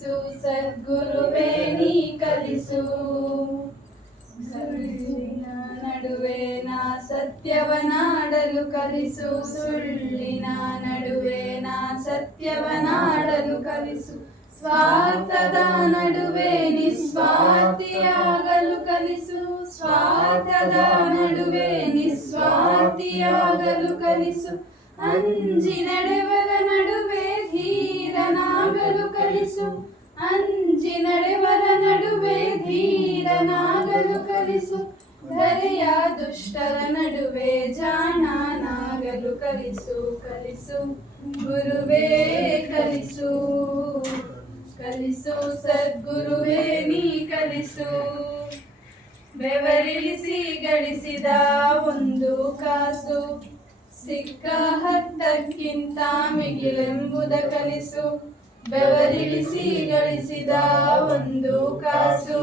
ಕಲಿಸು ಸದ್ಗುರುವೇ ನೀ ಕಲಿಸು. ನಡುವೆ ನಾ ಸತ್ಯವನಾಡಲು ಕಲಿಸು, ಸುಳ್ಳಿನ ನಡುವೆ ನಾ ಸತ್ಯವನಾಡಲು ಕಲಿಸು. ಸ್ವಾರ್ಥದ ನಡುವೆ ನಿಸ್ವಾರ್ಥಿಯಾಗಲು ಕಲಿಸು, ಸ್ವಾರ್ಥದ ನಡುವೆ ನಿಸ್ವಾರ್ಥಿಯಾಗಲು ಕಲಿಸು. ಅಂಜಿ ನಡೆವರ ನಡುವೆ ಧೀರನಾಗಲು ಕಲಿಸು, ಅಂಜಿ ನಡೆವರ ನಡುವೆ ಧೀರನಾಗಲು ಕಲಿಸು. ಧರೆಯ ದುಷ್ಟರ ನಡುವೆ ಜಾಣನಾಗಲು ಕಲಿಸು, ಕಲಿಸು ಗುರುವೇ ಕಲಿಸು. ಕಲಿಸು ಸದ್ಗುರುವೇ ನೀ ಕಲಿಸು. ಬೆವರಿಳಿಸಿ ಗಳಿಸಿದ ಒಂದು ಕಾಸು ಸಿಕ್ಕ ಹತ್ತಕ್ಕಿಂತ ಮಿಗಿಲೆಂಬುದ ಕಲಿಸು. ಬೆವರಿಳಿಸಿ ಗಳಿಸಿದ ಒಂದು ಕಾಸು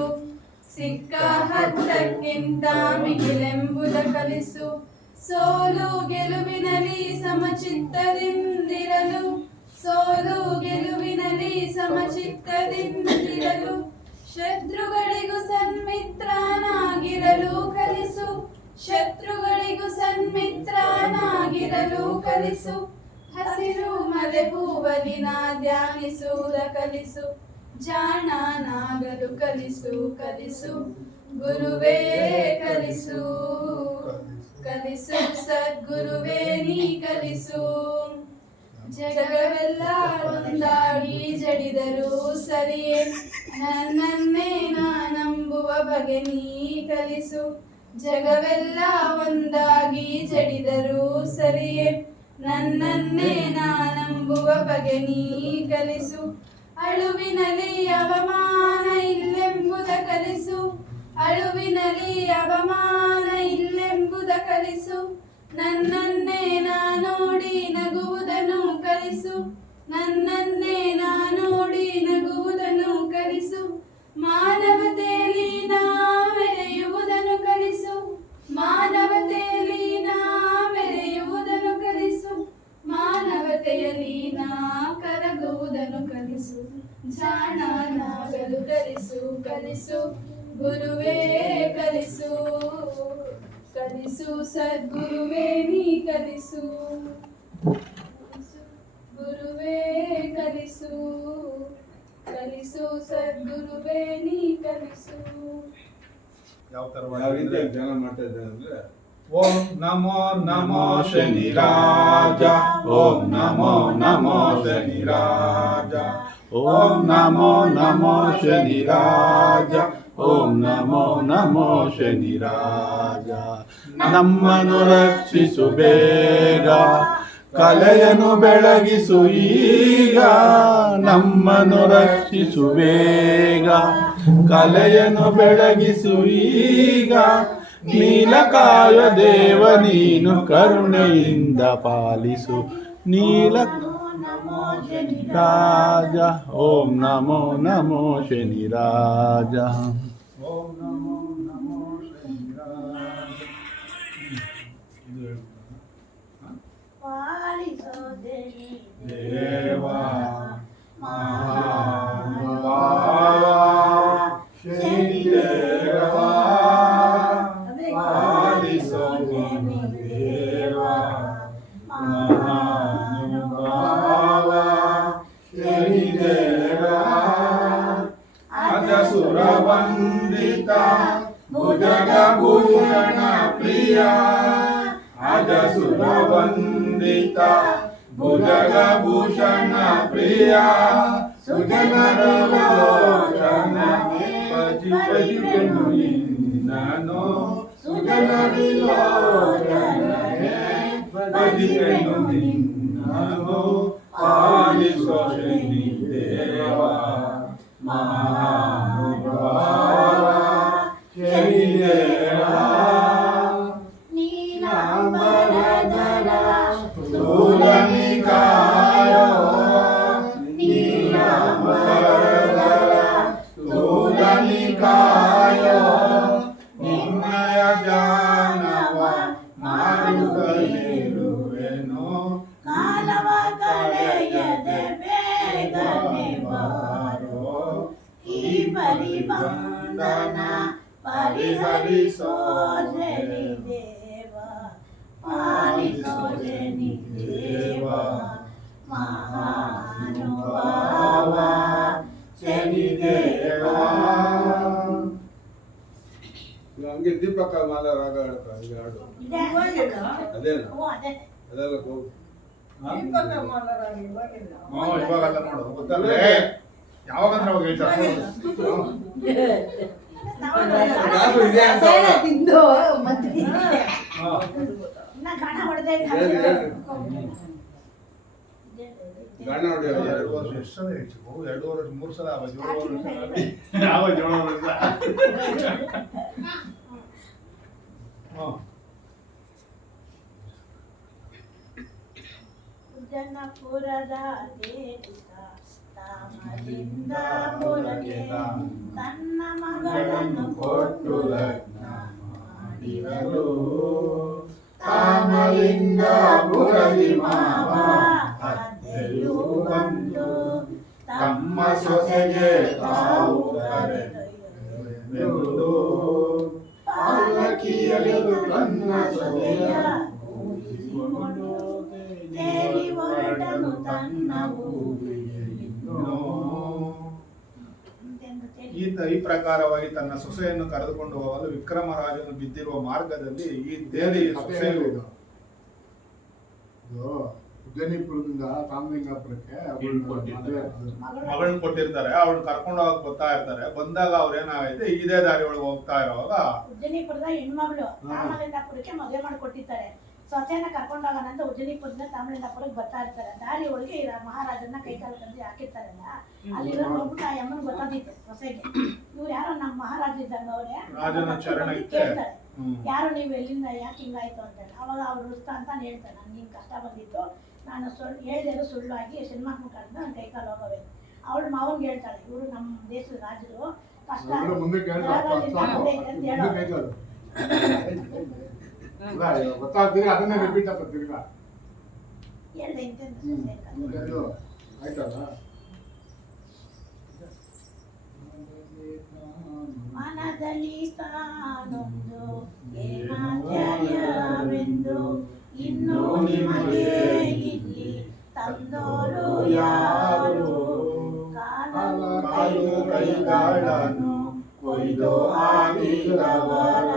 ಸಿಕ್ಕ ಹತ್ತಕ್ಕಿಂತ ಮಿಗಿಲೆಂಬುದ ಕಲಿಸು. ಸೋಲು ಗೆಲುವಿನಲ್ಲಿ ಸಮಚಿತ್ತದಿಂದಿರಲು, ಸೋಲು ಗೆಲುವಿನಲ್ಲಿ ಸಮಚಿತ್ತದಿಂದಿರಲು. ಶತ್ರುಗಳಿಗೂ ಸನ್ಮಿತ್ರನಾಗಿರಲು ಕಲಿಸು, ಶತ್ರುಗಳಿಗೂ ಸನ್ಮಿತ್ರನಾಗಿರಲು ಕಲಿಸು. ಹಸಿರು ಮಲೆ ಹೂವಲಿನ ಧ್ಯಾನಿಸುವುದ ಕಲಿಸು, ಜಾಣನಾಗಲು ಕಲಿಸು, ಕಲಿಸು ಗುರುವೇ ಕಲಿಸು. ಕಲಿಸು ಸದ್ಗುರುವೇ ನೀ ಕಲಿಸು. ಜಗವೆಲ್ಲ ಒಂದಾಗಿ ಜಡಿದರೂ ಸರಿಯೇ, ನನ್ನನ್ನೇ ನಾನಂಬುವ ಬಗೆ ನೀ ಕಲಿಸು. ಜಗವೆಲ್ಲ ಒಂದಾಗಿ ಜಡಿದರೂ ಸರಿಯೇ, ನನ್ನನ್ನೇ ನಾನಂಬುವ ಬಗೆ ನೀ ಕಲಿಸು. ಅಳುವಿನಲ್ಲಿ ಅವಮಾನ ಇಲ್ಲೆಂಬುದ ಕಲಿಸು, ಅಳುವಿನಲ್ಲಿ ಅವಮಾನ ಇಲ್ಲೆಂಬುದ ಕಲಿಸು. ನನ್ನನ್ನೇ ನಾನೋಡಿ ನಗುವುದನ್ನು ಕಲಿಸು, ನನ್ನನ್ನೇ ನಾನೋಡಿ ನಗುವುದನ್ನು ಕಲಿಸು. ಮಾನವತೆಯಲ್ಲಿ ನಾ ಮೆರೆಯುವುದನ್ನು ಕಲಿಸು, ಮಾನವತೆಯಲ್ಲಿ ನಾ ಮೆರೆಯುವುದನ್ನು ಕಲಿಸು. ಮಾನವತೆಯಲ್ಲಿ ನಾ ಕರಗುವುದನ್ನು ಕಲಿಸು, ಜಾಣನಾಗಲು ಕಲಿಸು, ಕಲಿಸು ಗುರುವೇ ಕಲಿಸು. ಕಲಿಸು ಸದ್ಗುರುವೇ ನೀ ಕಲಿಸು, ಗುರುವೇ ಕಲಿಸು. ಕಲಿಸು ಸದ್ಗುರುವೇ ನೀ ಕಲಿಸು. ಯಾವ ರೀತಿ ಧ್ಯಾನ ಮಾಡ್ತಾ ಇದ್ದೇನೆ ಅಂದ್ರೆ, ಓಂ ನಮೋ ನಮೋ ಶನಿರಾಜ, ಓಂ ನಮೋ ನಮೋ ಶನಿರಾಜ, ಓಂ ನಮೋ ನಮೋ ಶನಿರಾಜ, ಓಂ ನಮೋ ನಮೋ ಶನಿರಾಜ. ನಮ್ಮನ್ನು ರಕ್ಷಿಸು ಬೇಗ, ಕಲೆಯನ್ನು ಬೆಳಗಿಸು ಈಗ. ನಮ್ಮನ್ನು ರಕ್ಷಿಸು ಬೇಗ, ಕಲೆಯನ್ನು ಬೆಳಗಿಸು ಈಗ. ನೀಲಕಾಯ ದೇವ ನೀನು ಕರುಣೆಯಿಂದ ಪಾಲಿಸು, ನೀಲ ರಾಜ. ಓಂ ನಮೋ ನಮೋ ಶನಿರಾಜ. ಓಂ ನಮೋ ನಮೋ ಶನಿರಾಜ. ದೇವ ಮಹಾನುಭಾವ ಶನಿದೇವ, ಪಾಲಿಸೋ ದೇವ ಮಹಾನುಭಾವ ಶನಿದೇವ. ಅಜಸುರ ವಂದಿತ ಭುಜಗಭೂಷಣ ಪ್ರಿಯ, ಅಜಸುರ ವಂದಿತ ಭುಜಗಭೂಷಣ ಪ್ರಿಯ. ಸುಜನರಿಲೋಚನ ಭಜಿ ಭಜಿಪೆನು ನಿನ್ನನು, ಸುಜನರಿಲೋಚನೆ ಭಜಿಪೆನು ನಿನ್ನನು. ಪಾಲಿಸೋ ಶನಿದೇವ ಮಹಾನುಭಾವ ಶನಿದೇವ. ನೀಲಾಂಬರಧರ ಸ್ಥೂಲನಿಕಾಯೋ, ನೀಲಾಂಬರಧರ ಸ್ಥೂಲನಿಕಾಯೋ. ನಿನ್ನಯ ಜ್ಞಾನವ ಮಾಡುತ್ತಲಿರುವೆನು, ಕಾಲವ ಕಳೆಯದೆ ಬೇಗನೆ ಬಾರೋ. ಪರಿಬಂಧನ ಪರಿಹರಿಸೋ ಶನಿ ದೇವ ಪಾಲಿಸೋ ಶನಿ ದೇವ ಮಹಾನುಭಾವ ಶನಿ ದೇವ. ಹಂಗೆ ದೀಪಕ ಮಾಲ ರಾಗ ಹೇಳ್ತಾ ಈಗ ಹಾಡು ಅದೇನಾ ಅದೆಲ್ಲ ಹೋಗು. ಇವಾಗಲ್ಲ ನೋಡು ಗೊತ್ತಲ್ಲೇ ಯಾವಾಗಂದ್ರೆ ಅವಾಗ ಹೇಳ್ತಾರೆ ಯಾರು ಇದೆ ಅಂತ ಅಲ್ಲ. ಹೇಳಿ, ಹೇಳಿ. ಗಾಣ ಹೊಡೆಯೋದು. 2 ವರ್ಷ ಎಷ್ಟು ಸಲ ಹೆಚ್ಚು 2 ವರ್ಷ 3 ಸಲ ಆವಾಗ 7 ವರ್ಷ ಆವಾಗ 7 ವರ್ಷ ಜನಪುರದ ದೇವಿತ ತಾಮದಿಂದ ಪುರಗೆ ತನ್ನ ಮಗಳನ್ನು ಕೊಟ್ಟು ಲಗ್ನ ಮಾಡಿದರು. ತಾಮಲಿಂದ ಪುರದಿ ಮಾವ ಅತ್ತೆಯು ಬಂದು ತಮ್ಮ ಸೊಸೆಗೆ ತಾವು ಕರೆದೊಯ್ಯುವುದು. ಪಾಲಕಿಯಲ್ಲಿ ತನ್ನ ಸೊಸೆಯ ಕೂರಿಸಿಕೊಂಡು ತೇಲಿ ಹೊರಟನು ತನ್ನ ಊರಿಗೆ. ಈ ಪ್ರಕಾರವಾಗಿ ತನ್ನ ಸೊಸೆಯನ್ನು ಕರೆದುಕೊಂಡು ಹೋಗಲು ವಿಕ್ರಮರಾಜನು ಬಿದ್ದಿರುವ ಮಾರ್ಗದಲ್ಲಿ ಈ ತೇಲಿ ಸೊಸೆಯು ಉಜ್ಜನಿಪುರದಿಂದ ರಾಮಲಿಂಗಾಪುರಕ್ಕೆ ಮಗಳನ್ನ ಕೊಟ್ಟಿರ್ತಾರೆ. ಅವಳನ್ನ ಕರ್ಕೊಂಡು ಹೋಗಕ್ ಬರ್ತಾ ಇರ್ತಾರೆ. ಬಂದಾಗ ಅವ್ರು ಏನಾಗೈತೆ ಇದೇ ದಾರಿ ಒಳಗೆ ಹೋಗ್ತಾ ಇರೋವಾಗ ಉಜ್ಜನಿಪುರದ ಹೆಣ್ಮಗಳು ತಾಮಲಿಂಗಾಪುರಕ್ಕೆ ಮದುವೆ ಮಾಡಿಕೊಟ್ಟಿರ್ತಾರೆ. ಸೊಸೆನ ಕರ್ಕೊಂಡು ಹೋಗೋಣ ಅಂತ ಉಜ್ಜನಿಪುರದಿಂದ ತಾಮಲಿಂಗಾಪುರಕ್ಕೆ ಬರ್ತಾ ಇರ್ತಾರೆ. ದಾರಿ ಒಳಗೆ ಮಹಾರಾಜನ ಕೈಕಾಲು ತಂದು ಹಾಕಿರ್ತಾರಲ್ಲ, ಅಲ್ಲಿರೋ ಹೋಗ್ಬಿಟ್ಟು ಆ ಅಮ್ಮನ ಗೊತ್ತಾದಿತ್ತು ಸೊಸೆಗೆ, ಇವ್ರು ಯಾರೋ ನಮ್ಮ ಮಹಾರಾಜ ಇದ್ದಂಗ ಅವ್ರೆ ರಾಜನ ಚರಣಕ್ಕೆ ಕೇಳ್ತಾರೆ, ಯಾರು ನೀವು ಎಲ್ಲಿಂದ ಯಾಕೆ ಹಿಂಗಾಯ್ತು ಅಂತ. ಅವಾಗ ಅವ್ರು ರುಸ್ತ ಅಂತ ಹೇಳ್ತಾರೆ, ನನ್ಗೆ ಹಿಂಗೆ ಕಷ್ಟ ಬಂದಿತ್ತು, ನಾನು ಹೇಳ್ದೇರು ಸುಳ್ಳಾಗಿ ಸಿನಿಮಾಕ್ ಮುಖಾಂತರ ನನ್ನ ಕೈಕಾಲು ಹೋಗವೆ. ಅವಳು ಮಾವನ್ಗೆ ಹೇಳ್ತಾಳೆ, ಇವರು ನಮ್ಮ ದೇಶದ ರಾಜರು ಕಷ್ಟ ಗೊತ್ತಾಗ್ತೀರಿ ಅದನ್ನೇ ರಿಪೀಟ್ ಆಗ್ತೀರಿ ಹೇಳ್ದೆ ಇಂತೆಂತ ಆಯ್ತಲ್ಲ. ಮನದಲ್ಲಿ ತಾನೊಂದು ಏನಾಚಾರ್ಯವೆಂದು ಇನ್ನು ನಿಮಗೆ ಇಲ್ಲಿ ತಂದೋರು ಯಾರು. ಕಾಲು ಕೈಗಳನ್ನು ಕೊಯ್ದು ಆಗಿಲ್ಲವರ